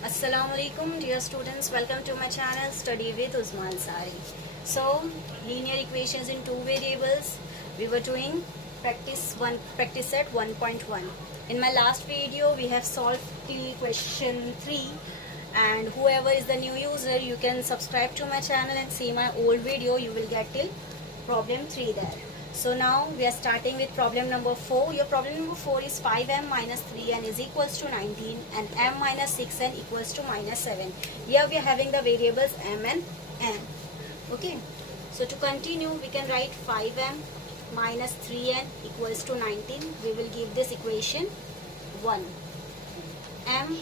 Assalamualaikum dear students, welcome to my channel Study with Usman Sari. So linear equations in two variables, we were doing practice set 1.1. In my last video we have solved till question 3, and whoever is the new user, you can subscribe to my channel and see my old video. You will get till problem 3 there. So now we are starting with problem number 4. Your problem number 4 is 5m minus 3n is equals to 19 and m minus 6n equals to minus 7. Here we are having the variables m and n. Okay. So to continue, we can write 5m minus 3n equals to 19. We will give this equation 1. M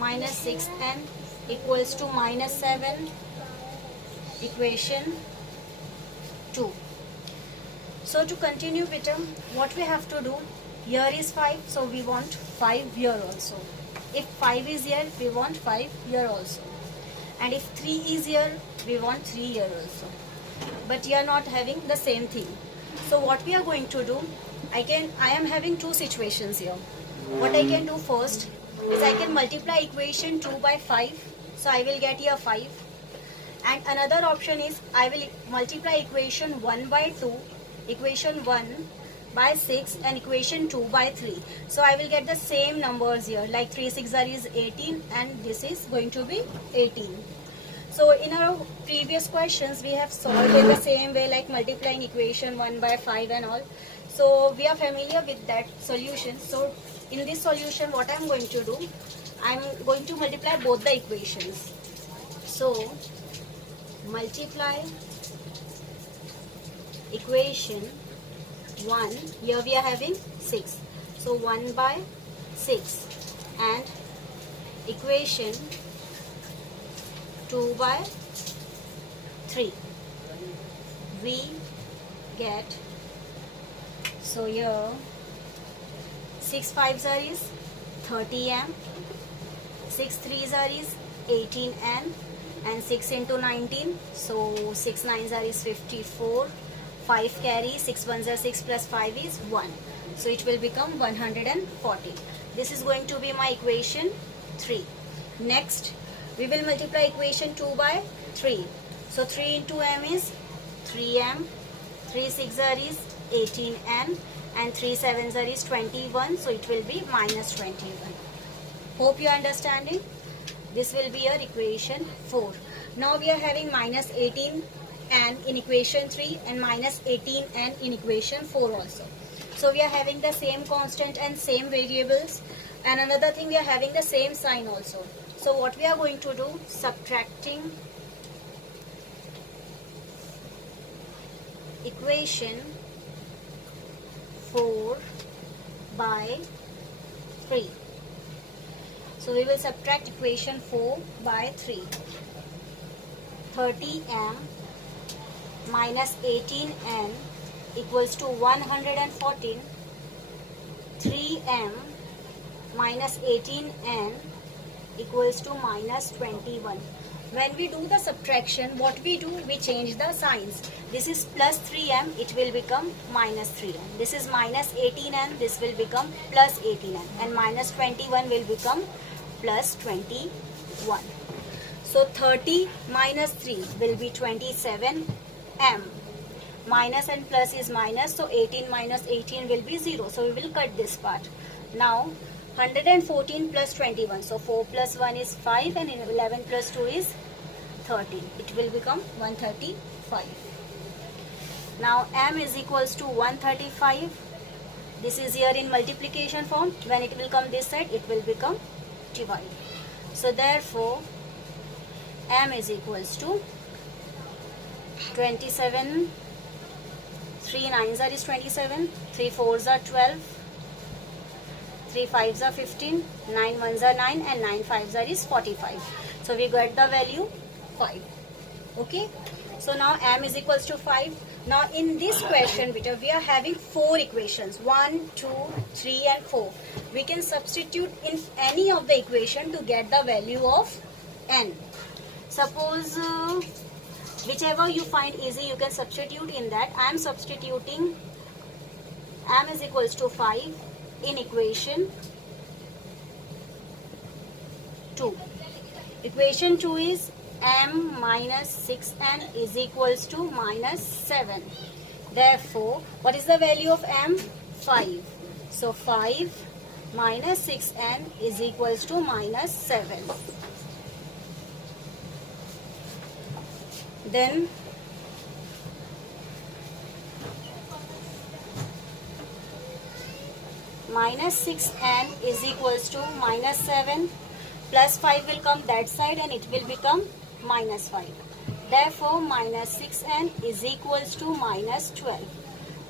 minus 6n equals to minus 7, equation 2. So to continue with what we have to do, here is 5, so we want 5 here also. If 5 is here, we want 5 here also. And if 3 is here, we want 3 here also. But you are not having the same thing. So what we are going to do, I am having two situations here. What I can do first is I can multiply equation 2 by 5. So I will get here 5. And another option is I will multiply equation 1 by 2, equation 1 by 6 and equation 2 by 3. So I will get the same numbers here, like 3 6 is 18 and this is going to be 18. So in our previous questions we have solved in the same way, like multiplying equation 1 by 5 and all. So we are familiar with that solution. So in this solution what I am going to do, I am going to multiply both the equations. So multiply equation 1, here we are having 6, so 1 by 6, and equation 2 by 3, we get, so here 6 5s is 30m, 6 3s is 18n, and 6 into 19, so 6 9s is 54, 5 carry, 6 1s are 6 plus 5 is 1. So it will become 140. This is going to be my equation 3. Next, we will multiply equation 2 by 3. So 3 into m is 3m, 3 6 is 18n, and 3 7s is 21. So it will be minus 21. Hope you are understanding. This will be your equation 4. Now we are having minus 18 and in equation 3 and minus 18 and in equation 4 also. So we are having the same constant and same variables, and another thing, we are having the same sign also. So what we are going to do, subtracting equation 4 by 3. So we will subtract equation 4 by 3. 30m minus 18n equals to 114. 3m minus 18n equals to minus 21. When we do the subtraction, what we do, we change the signs. This is plus 3m, it will become minus 3m. This is minus 18n, this will become plus 18n. And minus 21 will become plus 21. So 30 minus 3 will be 27m. Minus and plus is minus, so 18 minus 18 will be 0. So we will cut this part. Now 114 plus 21. So 4 plus 1 is 5 and 11 plus 2 is 13. It will become 135. Now m is equals to 135. This is here in multiplication form. When it will come this side, it will become divide. So therefore m is equals to 27, 3 9s is 27, 3 4s are 12, 3 5s are 15, 9 1s are 9, and 9 5s is 45. So we got the value 5. Okay. So now m is equals to 5. Now in this question, we are having 4 equations, 1, 2, 3 and 4. We can substitute in any of the equation to get the value of n. Suppose whichever you find easy, you can substitute in that. I am substituting m is equals to 5 in equation 2. Equation 2 is m minus 6n is equals to minus 7. Therefore, what is the value of m? 5. So 5 minus 6n is equals to minus 7. Then minus 6n is equals to minus 7, plus 5 will come that side and it will become minus 5. Therefore, minus 6n is equals to minus 12.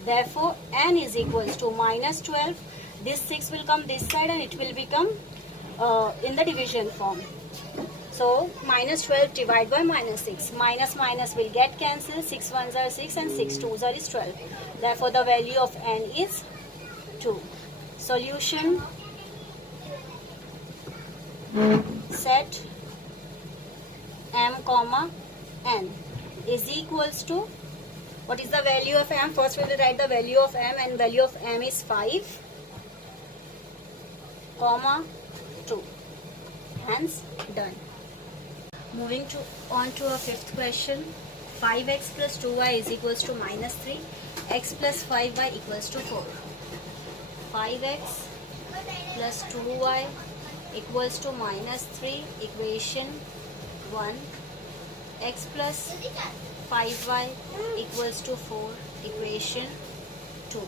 Therefore, n is equals to minus 12. This 6 will come this side and it will become in the division form. So, minus 12 divided by minus 6. Minus minus will get cancelled. 6 ones are 6 and 6 twos are 12. Therefore, the value of n is 2. Solution. Set m comma n is equals to, what is the value of m? First we will write the value of m, and value of m is 5 comma 2. Hence done. Moving on to a fifth question. 5x plus 2y is equals to minus 3. X plus 5y equals to 4. 5x plus 2y equals to minus 3, equation 1. X plus 5y equals to 4, equation 2.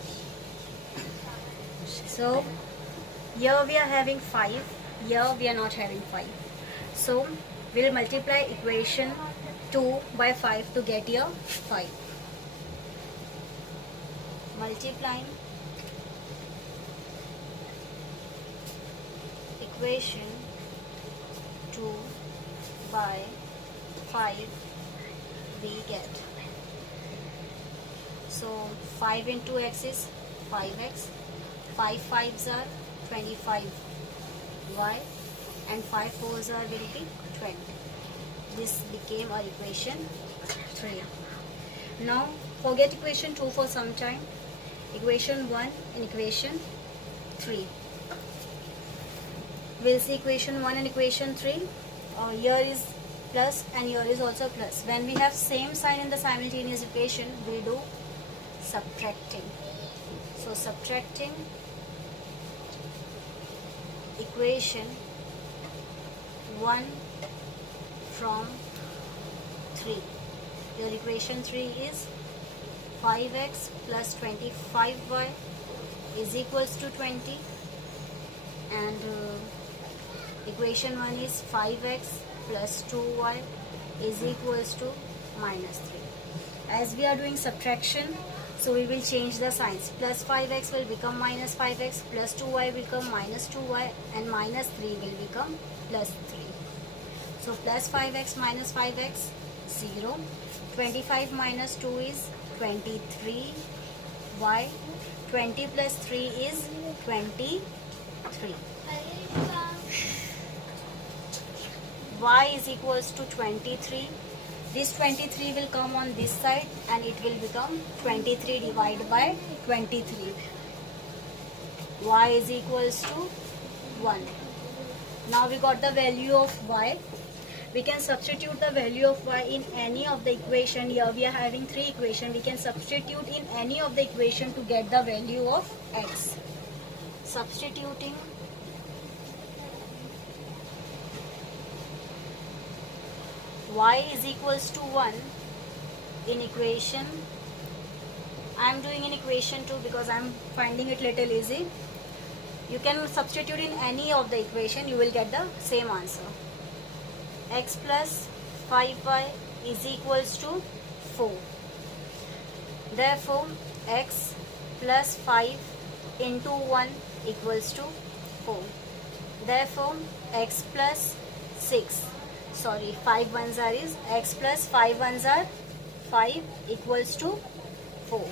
So here we are having 5, here we are not having 5. So we will multiply equation 2 by 5 to get here 5. Multiplying equation 2 by 5 we get. So 5 into x is 5x, 5 5s are 25y, and 5 4s are will be 20. This became our equation 3. Now forget equation 2 for some time. Equation 1 and equation 3. We'll see equation 1 and equation 3. Here is plus and here is also plus. When we have same sign in the simultaneous equation, we do subtracting. So subtracting equation 1 from 3. Your equation 3 is 5x plus 25y is equals to 20, and equation 1 is 5x plus 2y is equals to minus 3. As we are doing subtraction, so we will change the signs. Plus 5x will become minus 5x, plus 2y will become minus 2y, and minus 3 will become plus 3. So plus 5x minus 5x, 0. 25 minus 2 is 23. Y. 20 plus 3 is 23. Y is equals to 23. This 23 will come on this side and it will become 23 divided by 23. Y is equals to 1. Now we got the value of y. We can substitute the value of y in any of the equation. Here we are having 3 equations. We can substitute in any of the equation to get the value of x. Substituting y is equals to 1 in equation. I am doing in equation 2 because I am finding it little easy. You can substitute in any of the equation, you will get the same answer. X plus 5y is equals to 4. Therefore, x plus 5 into 1 equals to 4. Therefore, x plus 6. Sorry, 5 ones are is x plus 5 ones are 5 equals to 4.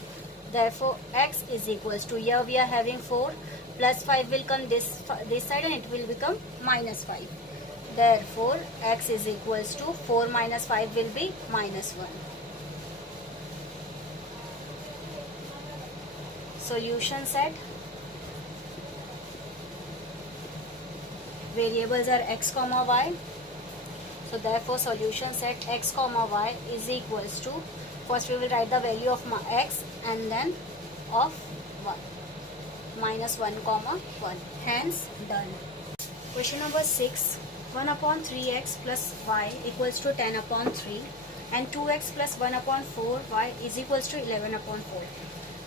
Therefore, x is equals to, here we are having 4, plus 5 will come this side and it will become minus 5. Therefore, x is equals to 4 minus 5 will be minus 1. Solution set. Variables are x comma y. So therefore solution set x comma y is equals to, first we will write the value of x and then of y, minus 1 comma 1. Hence done. Question number 6. 1 upon 3x plus y equals to 10 upon 3 and 2x plus 1 upon 4 y is equals to 11 upon 4.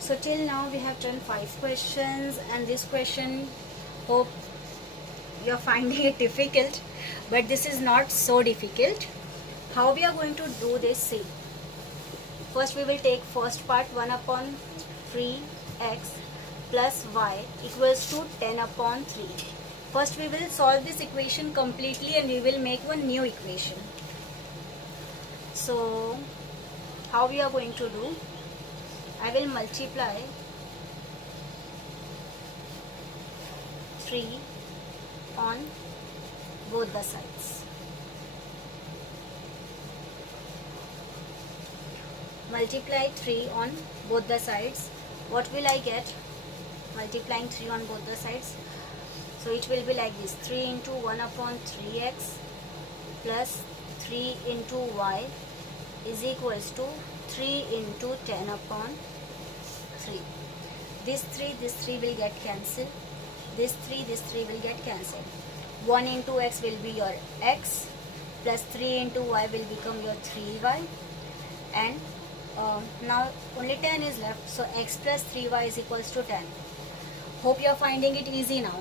So till now we have done 5 questions, and this question, hope you are finding it difficult, but this is not so difficult. How we are going to do this? See, first we will take first part, 1 upon 3x plus y equals to 10 upon 3. First we will solve this equation completely and we will make one new equation. So how we are going to do? I will multiply 3 on both the sides. Multiply 3 on both the sides. What will I get? Multiplying 3 on both the sides. So it will be like this: 3 into 1 upon 3x plus 3 into y is equals to 3 into 10 upon 3. This 3 will get cancelled. This 3 will get cancelled. 1 into x will be your x, plus 3 into y will become your 3y, and now only 10 is left. So x plus 3y is equals to 10. Hope you are finding it easy now.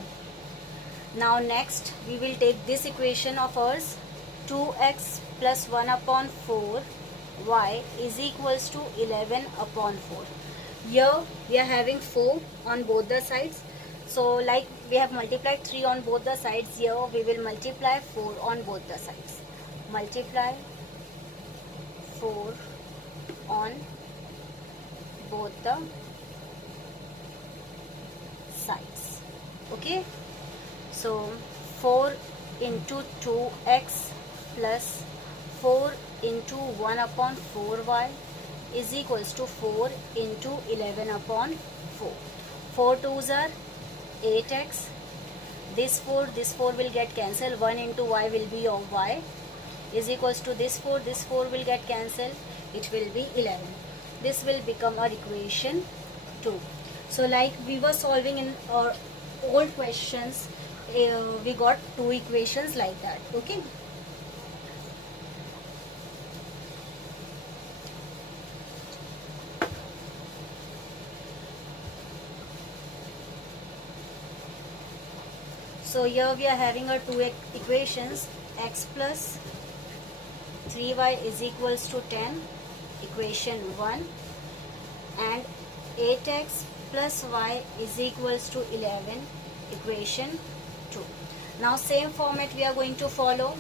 Now next we will take this equation of ours, 2x plus 1 upon 4 y is equals to 11 upon 4. Here we are having 4 on both the sides. So like we have multiplied 3 on both the sides, here we will multiply 4 on both the sides. Multiply 4 on both the sides. Okay. So 4 into 2x plus 4 into 1 upon 4y is equals to 4 into 11 upon 4. 4 2s are 8x. This 4 will get cancelled. 1 into y will be of y is equals to this 4 will get cancelled. It will be 11. This will become our equation 2. So like we were solving in our old questions, we got 2 equations like that. Okay. So here we are having our 2 equations, x plus 3y is equals to 10, equation 1, and 8x plus y is equals to 11, equation 2. Now same format we are going to follow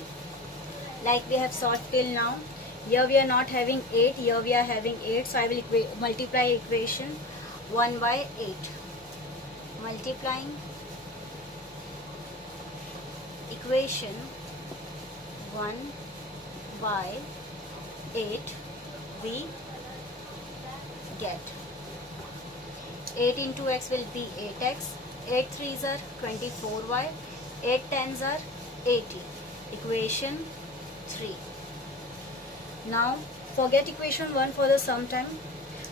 like we have solved till now. Here we are not having 8, here we are having 8, so I will multiply equation 1 by 8. Multiplying equation 1 by 8, we get 8 into x will be 8x, 8 3s are 24y, 8 10s are 80, equation 3. Now forget equation 1 for the sum time.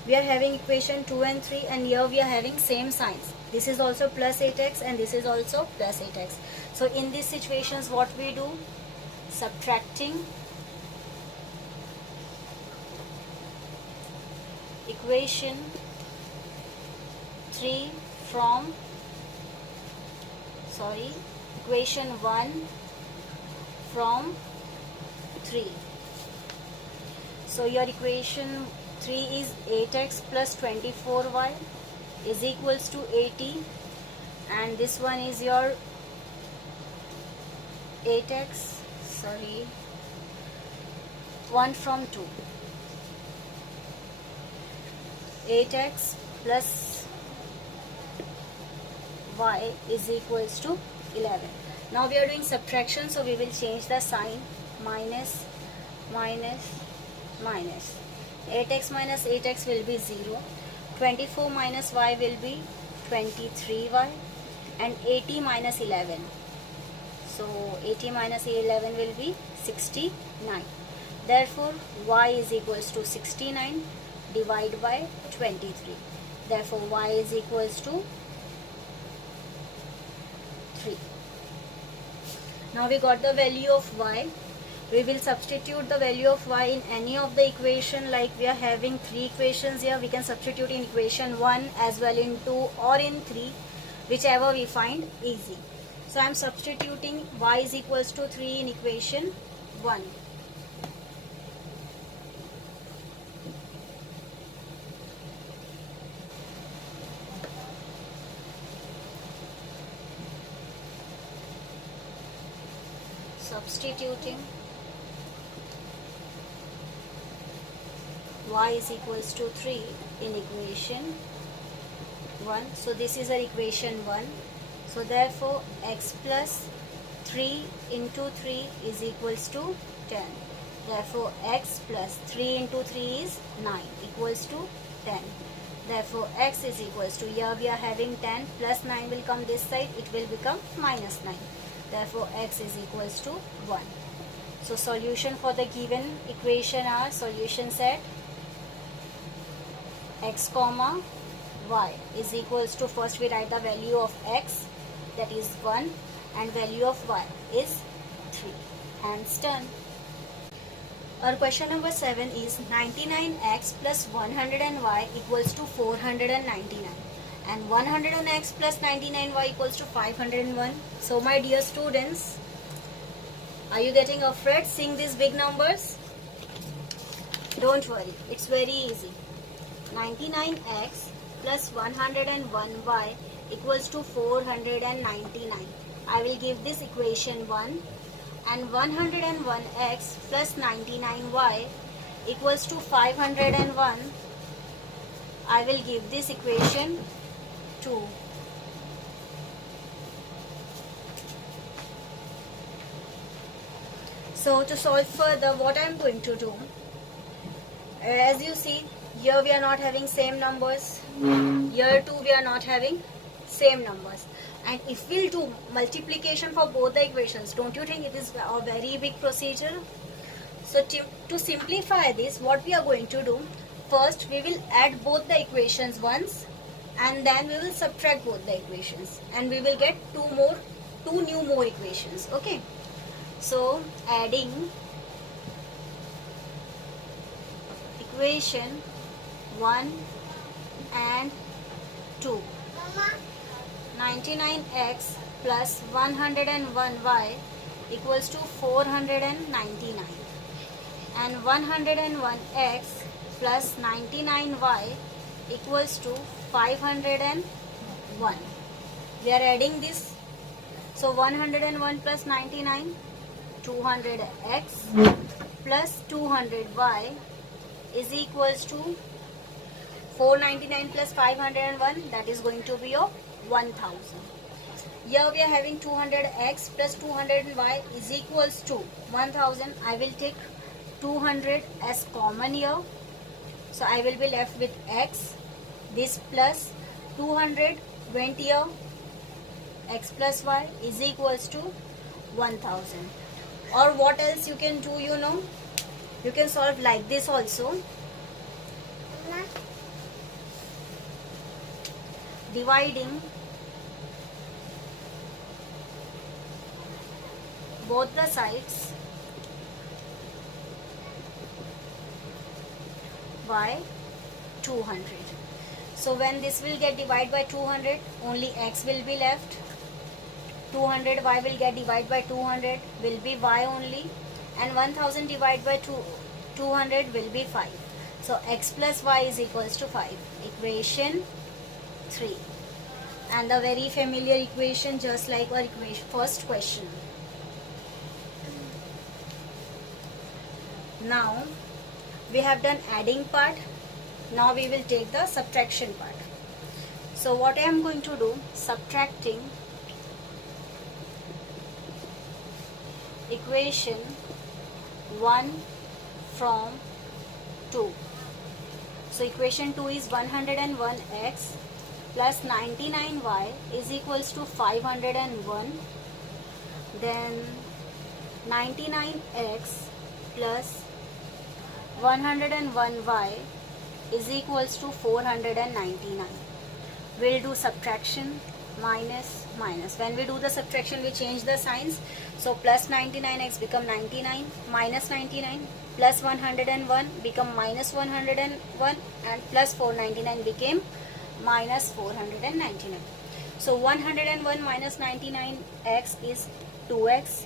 We are having equation 2 and 3, and here we are having same signs. This is also plus 8x and this is also plus 8x. So in these situations what we do? Subtracting equation 3 from, equation 1 from 3. So your equation 3 is 8x plus 24y is equals to 80, and this one is your 8x, 1 from 2. 8x plus y is equals to 11. Now we are doing subtraction, so we will change the sign, minus, minus, minus. 8x minus 8x will be 0. 24 minus y will be 23y, and 80 minus 11. So 80 minus 11 will be 69. Therefore y is equals to 69 divided by 23. Therefore y is equals to 3. Now we got the value of y. We will substitute the value of y in any of the equation. Like we are having 3 equations here, we can substitute in equation 1 as well in 2 or in 3, whichever we find easy. So I am substituting y is equals to 3 in equation 1. Substituting y is equals to 3 in equation 1. So this is our equation 1. So therefore x plus 3 into 3 is equals to 10. Therefore x plus 3 into 3 is 9 equals to 10. Therefore x is equals to, here we are having 10 plus 9 will come this side, it will become minus 9. Therefore x is equals to 1. So solution for the given equation are solution set x comma y is equals to, first we write the value of x, that is 1, and value of y is 3. Hands done. Our question number 7 is 99x plus 100y equals to 499. And 100x plus 99y equals to 501. So my dear students, are you getting afraid seeing these big numbers? Don't worry, it's very easy. 99x plus 101y equals to 499. I will give this equation 1. And 101x plus 99y equals to 501. I will give this equation 2. So to solve further, what I am going to do, as you see, here we are not having same numbers, here too we are not having same numbers. And if we'll do multiplication for both the equations, don't you think it is a very big procedure? So to simplify this, what we are going to do, first we will add both the equations once, and then we will subtract both the equations, and we will get two new equations. Okay, so adding equation 1 and 2. 99x plus 101y equals to 499, and 101x plus 99y equals to 501. We are adding this. So 101 plus 99, 200x plus 200y is equals to 499 plus 501, that is going to be your 1000. Here we are having 200x plus 200y is equals to 1000. I will take 200 as common here. So I will be left with x. This plus 200 went here. X plus y is equals to 1000. Or what else you can do, you know? You can solve like this also. Dividing both the sides by 200. So when this will get divided by 200, only x will be left. 200y will get divided by 200, will be y only, and 1000 divided by 200 will be 5. So x plus y is equals to 5. Equation 3. And the very familiar equation, just like our first question. Now we have done adding part. Now we will take the subtraction part. So what I am going to do, subtracting equation 1 from 2. So equation 2 is 101x plus 99y is equals to 501. then 99x plus 101y is equals to 499. We'll do subtraction, minus minus. When we do the subtraction, we change the signs. So plus 99x become 99, minus 99, plus 101 become minus 101, and plus 499 became minus 499. So 101 minus 99x is 2x,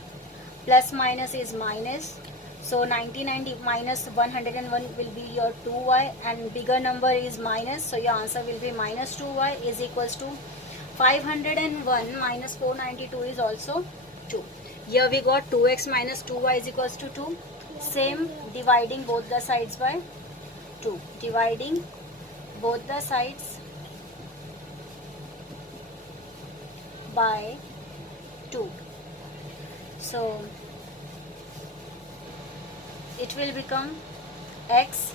plus minus is minus. So 99 minus 101 will be your 2y, and bigger number is minus, so your answer will be minus 2y is equals to 501 minus 492 is also 2. Here we got 2x minus 2y is equals to 2. Same, dividing both the sides by 2. Dividing both the sides by 2. So it will become x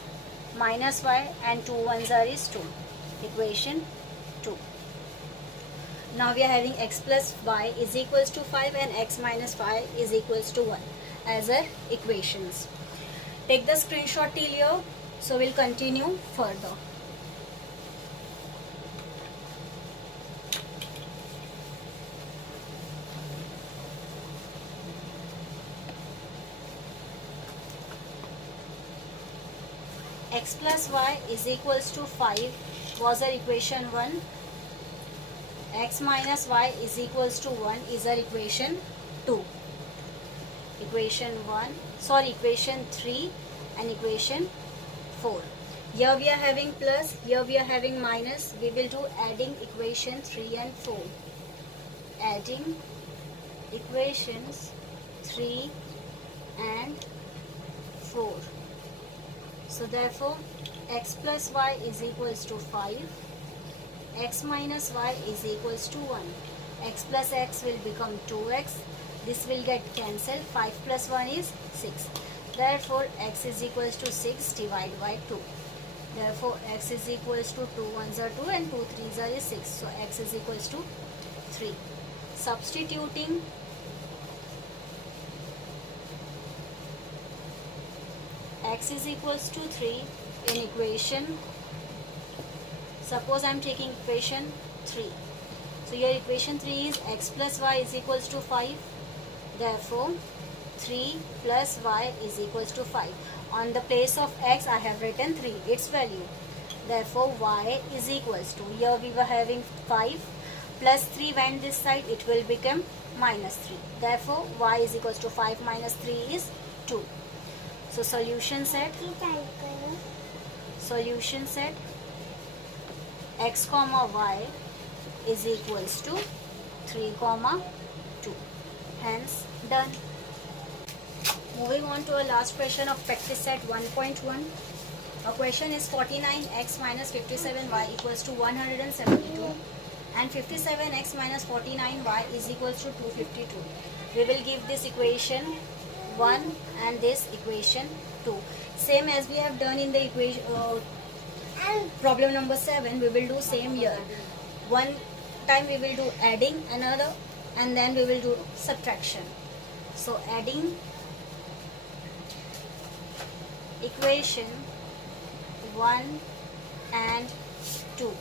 minus y, and 2 ones are is 2. Equation 2. Now we are having x plus y is equals to 5 and x minus 5 is equals to 1 as our equations. Take the screenshot till here. So we'll continue further. X plus y is equals to 5 was our equation 1. X minus y is equals to 1 is our equation 2. Equation 3 and equation 4. Here we are having plus, here we are having minus. We will do adding equation 3 and 4. Adding equations 3 and 4. So therefore x plus y is equals to 5, x minus y is equals to 1. X plus x will become 2x. This will get cancelled. 5 plus 1 is 6. Therefore x is equals to 6 divided by 2. Therefore x is equals to 2 ones are 2 and 2 threes are 6. So x is equals to 3. Substituting x is equals to 3 in equation. Suppose I am taking equation 3. So your equation 3 is x plus y is equals to 5. Therefore 3 plus y is equals to 5. On the place of x I have written 3, its value. Therefore y is equals to, here we were having 5 plus 3 went this side, it will become minus 3. Therefore y is equals to 5 minus 3 is 2. So solution set x comma y is equals to 3 comma 2. Hence done. Moving on to our last question of practice set 1.1. Our question is 49x minus 57y equals to 172 and 57x minus 49y is equals to 252. We will give this equation 1 and this equation 2. Same as we have done in the equation problem number 7, we will do same here. One time we will do adding, another, and then we will do subtraction. So adding equation 1 and 2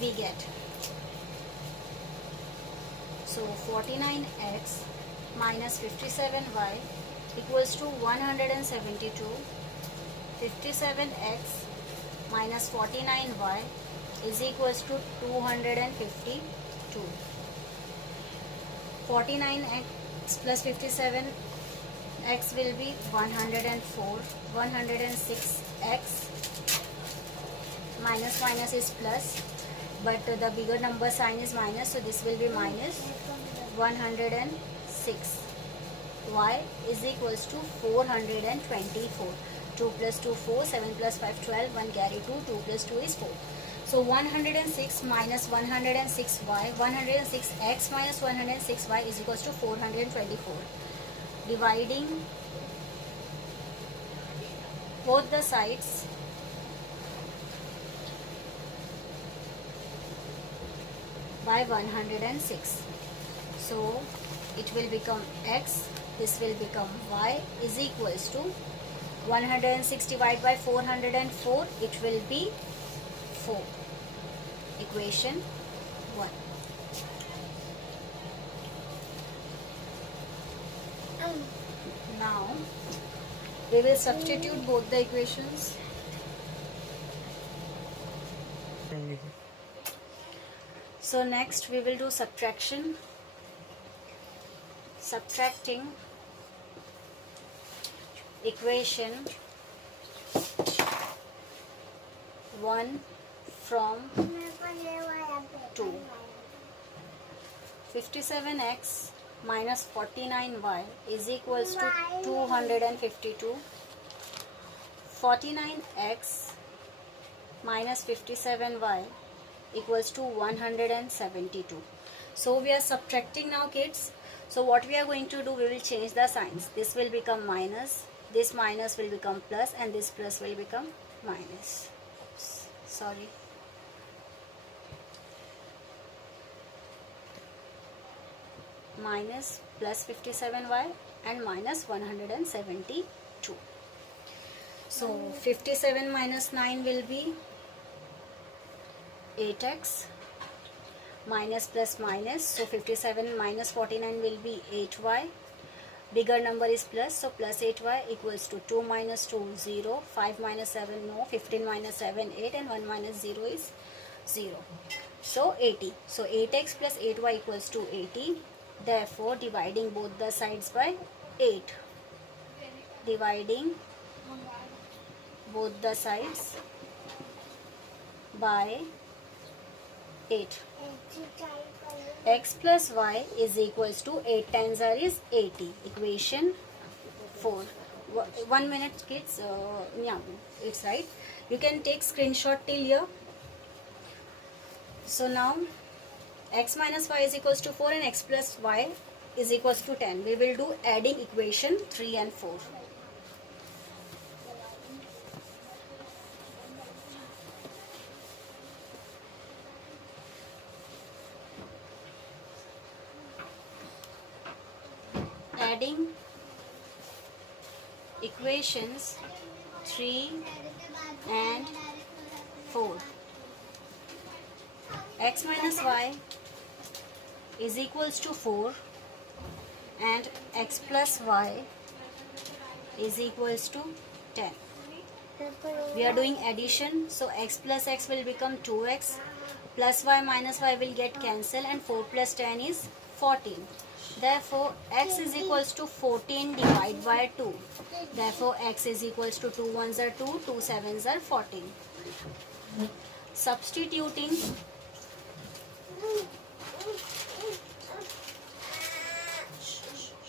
we get. So 49x minus 57y equals to 172. 57x minus 49y is equals to 252. 49x plus 57x will be 104. 106x minus minus is plus, but the bigger number sign is minus, so this will be minus 106. Y is equals to 424. 2 plus 2 4, 7 plus 5 12, 1 carry 2, 2 plus 2 is 4. So 106 minus 106y, 106x minus 106y is equals to 424. Dividing both the sides by 106. So it will become x, this will become y, is equals to 106 divided by 404, it will be 4. Equation 1. Now we will substitute both the equations. So next we will do subtraction. Subtracting equation 1 from 2. 57x minus 49y is equals to 252. 49x minus 57y equals to 172. So we are subtracting now, kids. So what we are going to do, we will change the signs. This will become minus, this minus will become plus, and this plus will become minus. Oops, sorry. Minus plus 57y and minus 172. So 57 minus 9 will be 8x, minus plus minus, so 57 minus 49 will be 8y. Bigger number is plus, so plus 8y equals to 2 minus 2, 0, 5 minus 7, no, 15 minus 7, 8, and 1 minus 0 is 0. So 80. So 8x plus 8y equals to 80. Therefore, dividing both the sides by 8. Dividing both the sides by 8. X plus y is equals to 8 times r is 80. Equation 4. 1 minute, kids. Yeah, it's right. You can take screenshot till here. So now x minus y is equals to 4 and x plus y is equals to 10. We will do adding equation 3 and 4. Adding equations 3 and 4. X minus y is equals to 4 and x plus y is equals to 10. We are doing addition, so x plus x will become 2x, plus y minus y will get cancelled, and 4 plus 10 is 14. Therefore, x is equals to 14 divided by 2. Therefore, x is equals to 2 1s are 2, 2 7s are 14. Substituting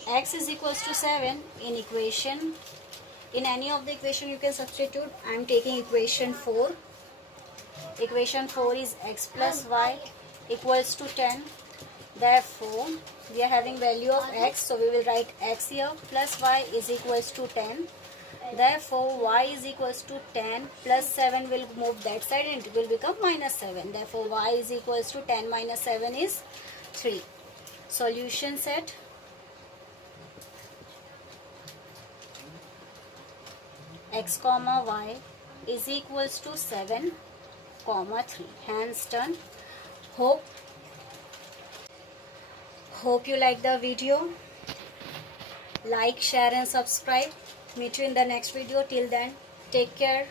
x is equals to 7 in equation. In any of the equation you can substitute. I am taking equation 4. Equation 4 is x plus y equals to 10. Therefore, we are having value of x, so we will write x here, plus y is equals to 10. Therefore, y is equals to 10 plus 7 will move that side and it will become minus 7. Therefore, y is equals to 10 minus 7 is 3. Solution set. X comma y is equals to 7 comma 3. Hands done. Hope you like the video. Like, share and subscribe. Meet you in the next video. Till then, take care.